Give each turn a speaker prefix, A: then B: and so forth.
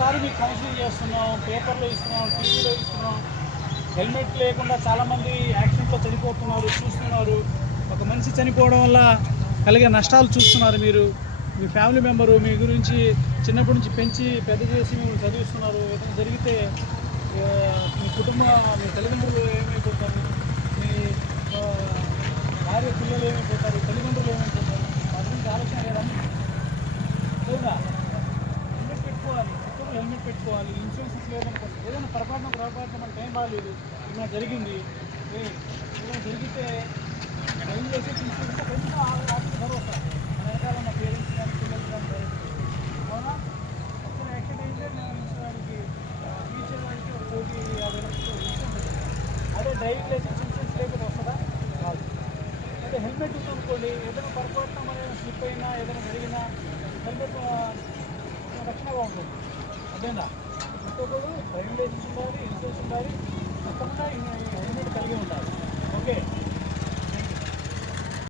A: ఎన్నోసార్లు మీకు కౌన్సిలింగ్ చేస్తున్నాం పేపర్లో ఇస్తున్నాం టీవీలో ఇస్తున్నాం. హెల్మెట్ లేకుండా చాలామంది యాక్సిడెంట్లో చనిపోతున్నారు చూస్తున్నారు. ఒక మనిషి చనిపోవడం వల్ల కలిగే నష్టాలు చూస్తున్నారు మీరు. మీ ఫ్యామిలీ మెంబరు మీ గురించి చిన్నప్పటి నుంచి పెంచి పెద్ద చేసి మిమ్మల్ని చదివిస్తున్నారు. ఏదైనా జరిగితే మీ కుటుంబ మీ తల్లిదండ్రులు ఏమైపోతారు? మీ భార్య పిల్లలు ఏమైపోతారు? తల్లిదండ్రులు ఏమైపోతారు వాటి గురించి ఆలోచన లేదా లేదా హెల్మెట్ పెట్టుకోవాలి ఎప్పుడు పెట్టుకోవాలి. ఇన్సూరెన్స్ లేదనుకోండి. ఏదైనా పొరపాటున పొరపాటున మన టైం బాగాలేదు ఏమైనా జరిగింది? ఏ, ఏదైనా జరిగితే ఏం చేసి ఇన్సూరెన్స్ కొంచెం ఆర్థిక భరోసా మన వెనకాల మా పేరెంట్స్ కానీ పిల్లలు కానీ అవునా? ఒకసారి యాక్సిడెంట్ అయితే మేము ఇన్సూరెన్స్కి తీర్చేదానికి ఒక కోటి యాభై లక్షలు ఇన్సూరెన్స్ అదే డ్రైవింగ్ లైసెన్స్ ఇన్సూరెన్స్ లేకపోతే వస్తుందా? కాదు అదే హెల్మెట్ ఉందనుకోండి ఏదైనా పొరపాటున మన స్లిప్ అయినా ఏదైనా జరిగినా హెల్మెట్ ఆ, రక్షణగా ఉంటుంది అదేనా